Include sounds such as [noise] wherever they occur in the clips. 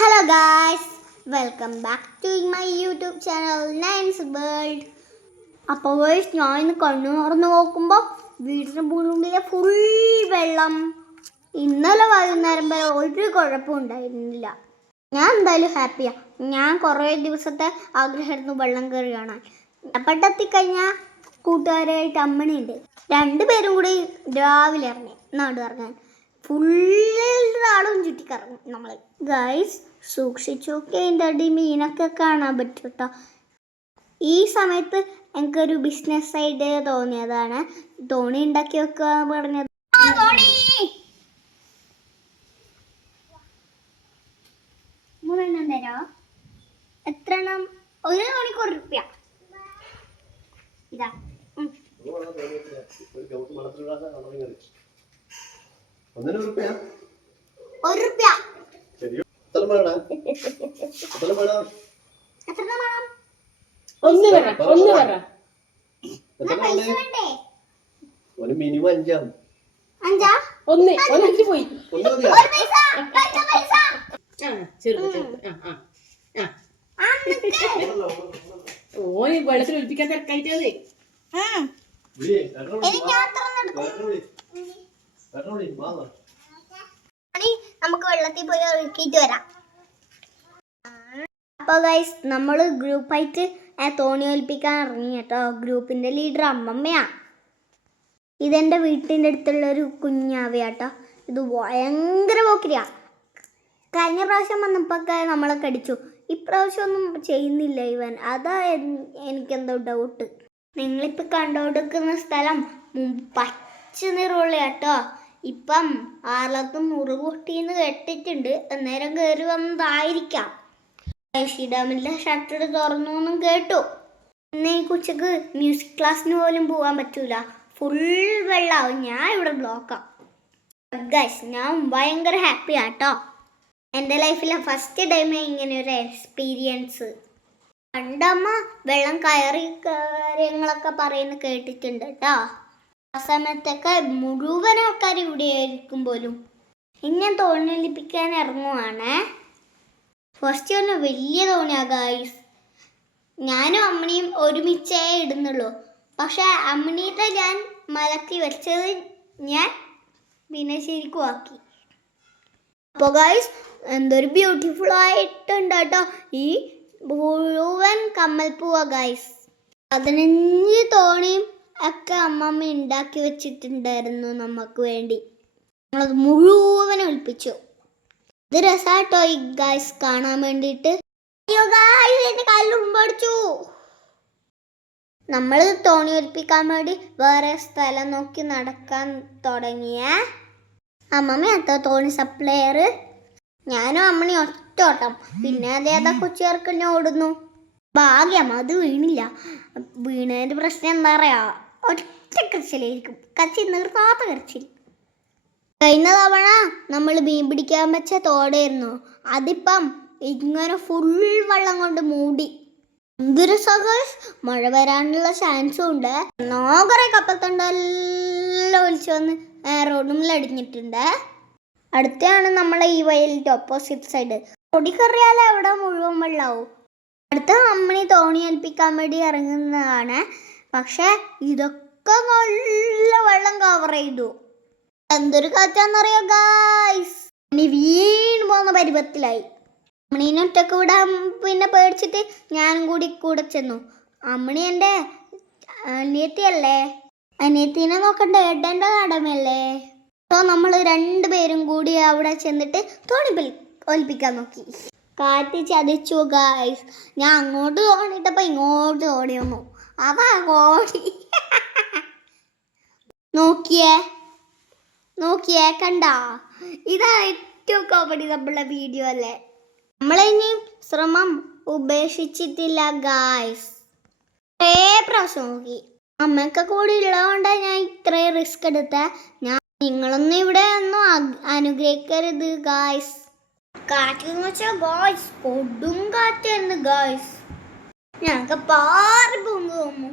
Hello guys welcome back to my YouTube channel Nayans world അപ്പോൾ guys ഞാൻ ഇന്ന് കണ്ണു തുറന്ന് നോക്കുമ്പോൾ വീടിന് മുന്നിലെ ഫുൾ വെള്ളം. ഇന്നലെ വൈകുന്നേരം വരെ ഒരു കുഴപ്പം ഉണ്ടായിരുന്നില്ല. ഞാൻ എന്തായാലും ഹാപ്പിയാണ് ഞാൻ കുറേ ദിവസത്തെ ആഗ്രഹമായിരുന്നു വെള്ളം കയറി കാണാൻ. അപ്പട്ടെത്തിക്കഴിഞ്ഞാൽ കൂട്ടുകാരായിട്ട് അമ്മണിയുണ്ട്. രണ്ടുപേരും കൂടി രാവിലെ ഇറങ്ങി നാട് ഇറങ്ങാൻ. ഫുള്ള് ആളും ചുറ്റിക്കറങ്ങും നമ്മൾ ഗൈസ് സൂക്ഷിച്ചൊക്കെ എന്റെ അടി മീനൊക്കെ കാണാൻ പറ്റും കേട്ടോ ഈ സമയത്ത് എനിക്കൊരു ബിസിനസ് ഐഡിയ തോന്നിയതാണ്. തോണി ഉണ്ടാക്കി വെക്കുക പറഞ്ഞത്. മൂന്നെണ്ണം തരോ? എത്ര എണ്ണം? ഒരു മണിക്കൂർ റുപ്യ. ഇതാ. ഒന്നിന് ഉറുപ്പിയ? ഒരു റുപ്യ ശരി എത്ര വേണം? എത്ര വേണം? എത്ര വേണം? ഒന്ന് ഒന്ന് വേണം? ഒരു മിനിമം അഞ്ചാണ് അഞ്ചാ? ഒന്ന് ഒന്ന്. ഓന് വെള്ളത്തിൽ ഒഴിപ്പിക്കാൻ തിരക്കായിട്ടേ നമുക്ക് വെള്ളത്തിൽ പോയി ഒഴുക്കിയിട്ട് വരാം. അപ്പോൾ ഗൈസ് നമ്മൾ ഗ്രൂപ്പായിട്ട് തോണി ഒലിപ്പിക്കാൻ ഇറങ്ങി കേട്ടോ. ഗ്രൂപ്പിന്റെ ലീഡർ അമ്മമ്മയാ. ഇതെന്റെ വീട്ടിന്റെ അടുത്തുള്ള ഒരു കുഞ്ഞാവയാട്ടോ ഇത് ഭയങ്കര പോക്കിരിയാ. കഴിഞ്ഞ പ്രാവശ്യം വന്നപ്പോൾ നമ്മളെ കടിച്ചു ഇപ്രാവശ്യം ഒന്നും ചെയ്യുന്നില്ല ഇവൻ. അതാ എനിക്കെന്തോ ഡൗട്ട് നിങ്ങളിപ്പോൾ കണ്ടുകൊടുക്കുന്ന സ്ഥലം പച്ച നിറമുള്ള കേട്ടോ. ഇപ്പം ആർലത്തും മുറിവ് പൊട്ടിയെന്ന് കേട്ടിട്ടുണ്ട്. അന്നേരം കയറി വന്നതായിരിക്കാം. ഐഷി ഡാമിന്റെ ഷട്ടർ തുറന്നു എന്നും കേട്ടു. ഇന്ന് ഈ ഉച്ചയ്ക്ക് മ്യൂസിക് ക്ലാസ്സിന് പോലും പോകാൻ പറ്റൂല. ഫുൾ വെള്ളാവും. ഞാൻ ഇവിടെ ബ്ലോക്കാം ഗൈസ് ഞാൻ ഭയങ്കര ഹാപ്പി ആട്ടോ എന്റെ ലൈഫിലെ ഫസ്റ്റ് ടൈം ഇങ്ങനെ ഒരു എക്സ്പീരിയൻസ് പണ്ടമ്മ വെള്ളം കയറി കാര്യങ്ങളൊക്കെ പറയുന്നു കേട്ടിട്ടുണ്ട് കേട്ടോ ആ സമയത്തൊക്കെ മുഴുവൻ ആൾക്കാർ ഇവിടെ ആയിരിക്കും പോലും. ഇനി തോണിലിപ്പിക്കാൻ ഇറങ്ങുവാണേ. ഫസ്റ്റ് ഒന്ന് വലിയ തോണിയാ ഗായ്സ് ഞാനും അമ്മണിയും ഒരുമിച്ചേ ഇടുന്നുള്ളൂ. പക്ഷെ അമ്മണിയുടെ ഞാൻ മലക്കി വെച്ചത് ഞാൻ പിന്നെ ശരിക്കും ആക്കി. അപ്പോൾ ഗായ്സ് എന്തൊരു ബ്യൂട്ടിഫുൾ ആയിട്ടുണ്ട് കേട്ടോ. ഈ മുഴുവൻ കമ്മൽപ്പൂവ ഗായ്സ് പതിനഞ്ച് തോണിയും ഒക്കെ അമ്മമ്മ ഉണ്ടാക്കി വെച്ചിട്ടുണ്ടായിരുന്നു നമുക്ക് വേണ്ടി. ഞങ്ങളത് മുഴുവൻ ഒളിപ്പിച്ചു ഇത് രസാട്ടോ ഈ ഗായ്സ് കാണാൻ വേണ്ടിയിട്ട്. അയ്യോ ഗായ്സ് എന്റെ കാലിൽ ഉമ്പടിച്ചു നമ്മൾ തോണി ഒലിപ്പിക്കാൻ വേണ്ടി വേറെ സ്ഥലം നോക്കി നടക്കാൻ തുടങ്ങിയ. അമ്മമ്മ അത്ത തോണി സപ്ലയർ ഞാനും അമ്മണി ഒറ്റ ഓട്ടം. പിന്നെ അതേതാ കൊച്ചുകാർക്ക് ഓടുന്നു. ഭാഗ്യം അത് വീണില്ല. വീണതിന്റെ പ്രശ്നം എന്താ പറയാ ഒറ്റ കരച്ചിലായിരിക്കും. കരച്ചിൽ നിർത്താത്ത കരച്ചിൽ. കഴിഞ്ഞ തവണ നമ്മൾ മീൻ പിടിക്കാൻ വെച്ച തോടായിരുന്നു. അതിപ്പം ഇങ്ങനെ ഫുൾ വെള്ളം കൊണ്ട് മൂടി. എന്തൊരു സഹോസ്? മഴ വരാനുള്ള ചാൻസും ഉണ്ട്. എന്നോ കുറെ കപ്പൽ തൊണ്ടെല്ലാം ഒലിച്ചു വന്ന് റോഡുമിൽ അടിഞ്ഞിട്ടുണ്ട്. അടുത്താണ് നമ്മളെ ഈ വയലിന്റെ ഓപ്പോസിറ്റ് സൈഡ് പൊടി എവിടെ അവിടെ മുഴുവൻ വെള്ളാവും? അടുത്ത അമ്മണി തോണി ഏൽപ്പിക്കാൻ വേണ്ടി ഇറങ്ങുന്നതാണ്. പക്ഷെ ഇതൊക്കെ നല്ല വെള്ളം കവർ ചെയ്തു. എന്തൊരു കാറ്റാന്നറിയോ ഗായ്സ് ഇനി വീണ് പോകുന്ന പരുവത്തിലായി. അമ്മണീനെ ഒറ്റയ്ക്ക് വിടാൻ പിന്നെ പേടിച്ചിട്ട് ഞാനും കൂടി കൂടെ ചെന്നു. അമ്മണി എന്റെ അനിയത്തിയല്ലേ? അനിയത്തിനെ നോക്കണ്ട? ഏട്ടന്റെ കടമയല്ലേ അപ്പോൾ നമ്മൾ രണ്ടുപേരും കൂടി അവിടെ ചെന്നിട്ട് തോണി ഒലിപ്പിക്കാൻ നോക്കി. കാറ്റ് ചതിച്ചു ഗായ്സ് ഞാൻ അങ്ങോട്ട് തോണിട്ടപ്പോൾ ഇങ്ങോട്ട് തോണി വന്നു ഓടി. നോക്കിയേ നോക്കിയേ കണ്ട? ഇതാ ഏറ്റവും കോമഡി നമ്മളെ വീഡിയോ അല്ലേ? നമ്മളിനി ശ്രമം ഉപേക്ഷിച്ചിട്ടില്ല ഗായ്സ് കുറേ പ്രാവശ്യം നോക്കി. അമ്മയൊക്കെ കൂടി ഉള്ളതുകൊണ്ടാണ് ഞാൻ ഇത്രയും റിസ്ക് എടുത്ത. ഞാൻ നിങ്ങളൊന്നും ഇവിടെ ഒന്നും അനുഗ്രഹിക്കരുത് ഗായ്സ് കാറ്റ് വെച്ചാൽ ഗായ്സ് കൊടും ഗായ്സ് ഞങ്ങൾക്ക് പാറി തോന്നുന്നു.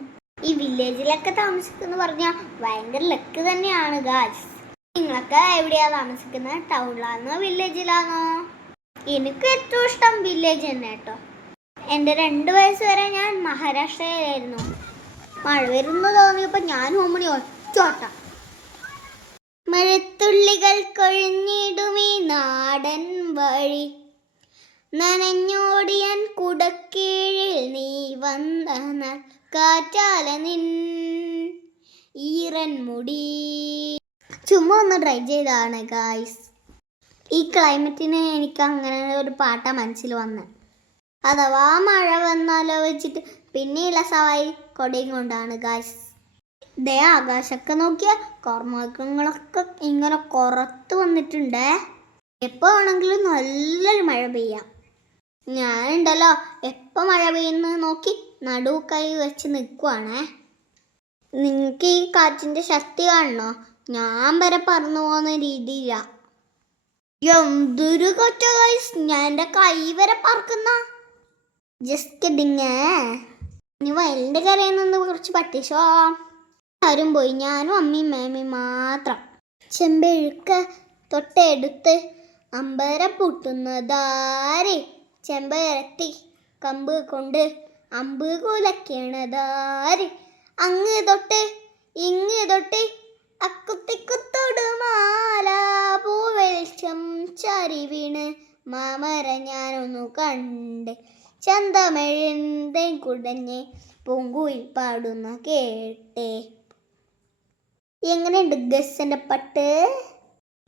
ഈ വില്ലേജിലൊക്കെ താമസിക്കുന്ന പറഞ്ഞാൽ ഭയങ്കര ലക്ക് തന്നെയാണ് ഗായ്സ് നിങ്ങളൊക്കെ എവിടെയാ താമസിക്കുന്നത് ടൗണിലാണോ വില്ലേജിലാണോ എനിക്ക് ഏറ്റവും ഇഷ്ടം വില്ലേജ് തന്നെ കേട്ടോ എന്റെ രണ്ട് വയസ്സ് വരെ ഞാൻ മഹാരാഷ്ട്രയിലായിരുന്നു. മഴ വരുന്നു തോന്നിയപ്പോൾ ഞാൻ ഹോമണി ഒറ്റോട്ട മഴത്തുള്ളികൾ കൊഴിഞ്ഞിടുമീ നാടൻ വഴി. നനഞ്ഞോടിയാൻ കുടക്കീഴിൽ നീ വന്ന കാറ്റാല നിൻ ഈറൻ മുടി. ചുമ്മാ ഒന്ന് ട്രൈ ചെയ്താണ് ഗായ്സ് ഈ ക്ലൈമറ്റിന് എനിക്ക് അങ്ങനെ ഒരു പാട്ടാ മനസ്സിൽ വന്നത് അഥവാ മഴ വന്നാലോ വെച്ചിട്ട് പിന്നെയുള്ള സവായി കൊടയും കൊണ്ടാണ് ഗായ്സ് ദേ ആകാശമൊക്കെ നോക്കിയ കർമ്മങ്ങളൊക്കെ ഇങ്ങനെ കുറത്ത് വന്നിട്ടുണ്ട്. എപ്പോൾ വേണമെങ്കിലും നല്ലൊരു മഴ പെയ്യാം. ഞാനുണ്ടല്ലോ. എപ്പോൾ മഴ പെയ്യുന്നത് നോക്കി നടു കൈ വെച്ച് നിൽക്കുവാണേ നിങ്ങൾക്ക് ഈ കാറ്റിന്റെ ശക്തി കാണണോ? ഞാൻ വരെ പറന്നു പോകുന്ന രീതിയില്ല എന്തൊരു കൊച്ച ഗൈസ് ഞാൻ എന്റെ കൈ വരെ പറക്കുന്ന? ജസ്റ്റ് ഡിങ്ങേ ഇനി വയലിന്റെ കരയിൽ നിന്ന് കുറച്ച് പട്ടിച്ചോ ആരും പോയി. ഞാനും അമ്മയും മേമയും മാത്രം. ചെമ്പഴുക്ക തൊട്ടെടുത്ത് അമ്പര പൊട്ടുന്നതാരെ. ചെമ്പരത്തി കമ്പ് കൊണ്ട് അമ്പ് കുലക്കണതാര്? അങ്ങ് തൊട്ട് ഇങ്ങ് തൊട്ട് അക്കുത്തിക്കുത്തോട് മാല പൂവെളിച്ചം ചാരി വീണ്. മാമര ഞാനൊന്നു കണ്ട് ചന്തമിഴന്തേ കുടഞ്ഞ് പൂങ്കുയിൽ പാടുന്ന കേട്ടേ. എങ്ങനെയുണ്ട് ഗസ്സിന്റെ പട്ട്?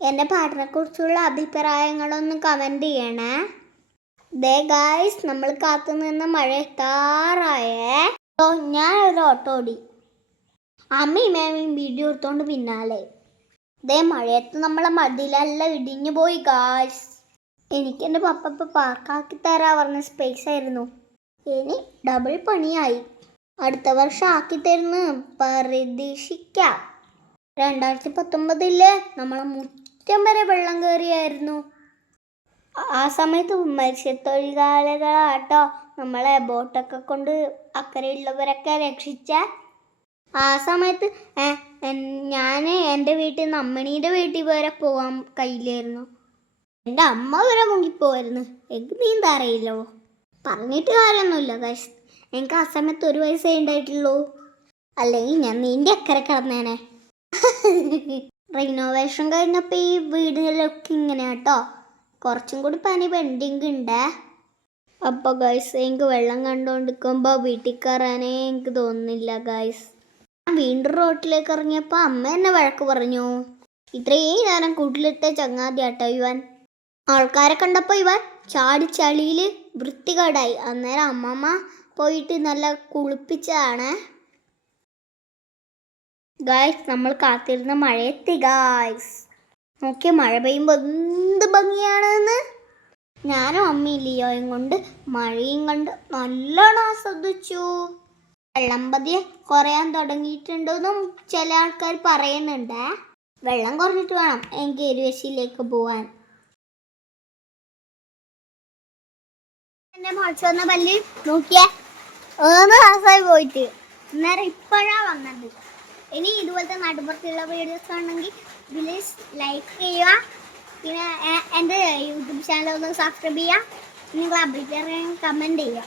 എന്റെ പാട്ടിനെ കുറിച്ചുള്ള അഭിപ്രായങ്ങളൊന്ന് കമന്റ് ചെയ്യണേ. ദേ ഗായ്സ് നമ്മൾ കാത്തു നിന്ന മഴ എത്താറായേ. ഓ ഞാൻ ഒരു ഓട്ടോ ഓടി. അമ്മയും മേമയും വീഡിയോ എടുത്തോണ്ട് പിന്നാലെ. ദേ മഴയത്ത് നമ്മളെ മതിലെല്ലാം ഇടിഞ്ഞു പോയി ഗായ്സ് എനിക്ക് എന്റെ പപ്പ പാർക്കാക്കി തരാ പറഞ്ഞ സ്പേസ് ആയിരുന്നു. ഇനി ഡബിൾ പണിയായി. അടുത്ത വർഷം ആക്കി തരുന്ന് പ്രതീക്ഷിക്കാം. രണ്ടായിരത്തി പത്തൊമ്പതിൽ നമ്മളെ മുറ്റം വരെ വെള്ളം കയറിയായിരുന്നു ആ- സമയത്ത് മത്സ്യത്തൊഴിലാളികളാട്ടോ നമ്മളെ ബോട്ടൊക്കെ കൊണ്ട് അക്കരയുള്ളവരൊക്കെ രക്ഷിച്ച ആ സമയത്ത് ഞാൻ എന്റെ വീട്ടിൽ നിന്ന് അമ്മണീന്റെ വീട്ടിൽ വരെ പോകാൻ കയ്യിലായിരുന്നു. എന്റെ അമ്മ വരെ മുങ്ങിപ്പോവായിരുന്നു എനിക്ക് നീന്താ അറിയില്ലോ. പറഞ്ഞിട്ട് കാര്യമൊന്നുമില്ല. എനിക്ക് ആ സമയത്ത് ഒരു വയസ്സേ ഉണ്ടായിട്ടുള്ളൂ. അല്ലെങ്കിൽ ഞാൻ നീന്റെ അക്കരെ കിടന്നേനെ. [laughs] റിനോവേഷൻ കഴിഞ്ഞപ്പോൾ ഈ വീടുകളിലൊക്കെ ഇങ്ങനെ കേട്ടോ കുറച്ചും കൂടി പനി പെൻഡിങ് ഉണ്ട് അപ്പോൾ ഗൈസ് എനിക്ക് വെള്ളം കണ്ടുകൊണ്ടിരിക്കുമ്പോൾ വീട്ടിൽ കയറാനേ എനിക്ക് തോന്നുന്നില്ല ഗൈസ് ഞാൻ വീണ്ടും റോട്ടിലേക്ക് ഇറങ്ങിയപ്പോൾ അമ്മ എന്നെ വഴക്ക് പറഞ്ഞു. ഇത്രയും നേരം കൂട്ടിലിട്ട ചങ്ങാതി ആട്ടോ ഇവൻ. ആൾക്കാരെ കണ്ടപ്പോൾ ഇവൻ ചാടി ചളിയിൽ വൃത്തികേടായി. അന്നേരം അമ്മമ്മ പോയിട്ട് നല്ല കുളിപ്പിച്ചതാണ്. ഗായ്സ് നമ്മൾ കാത്തിരുന്ന മഴയെത്തി ഗായ്സ് നോക്കിയ മഴ പെയ്യുമ്പോൾ എന്ത് ഭംഗിയാണെന്ന്. ഞാനും അമ്മയും ലിയോയും കൊണ്ട് മഴയും കണ്ട് നല്ലോണം ആസ്വദിച്ചു. വെള്ളം പതിയെ കുറയാൻ തുടങ്ങിയിട്ടുണ്ടെന്നും ചില ആൾക്കാർ പറയുന്നുണ്ട്. വെള്ളം കുറഞ്ഞിട്ട് വേണം എനിക്ക് എരുവശിയിലേക്ക് പോവാൻ. എന്റെ മുളച്ചു വന്ന പല്ല് നോക്കിയേ ദിവസമായി പോയിട്ട്. അന്നേരം ഇപ്പോഴാ വന്നത്. ഇനി ഇതുപോലത്തെ നാട്ടുപുറത്തുള്ള വീഡിയോസ് ആണെങ്കിൽ പ്ലീസ് ലൈക്ക് ചെയ്യുക. പിന്നെ എന്റെ യൂട്യൂബ് ചാനൽ ഒന്ന് സബ്സ്ക്രൈബ് ചെയ്യുക. നിങ്ങൾ അഭിപ്രായം കമന്റ് ചെയ്യുക.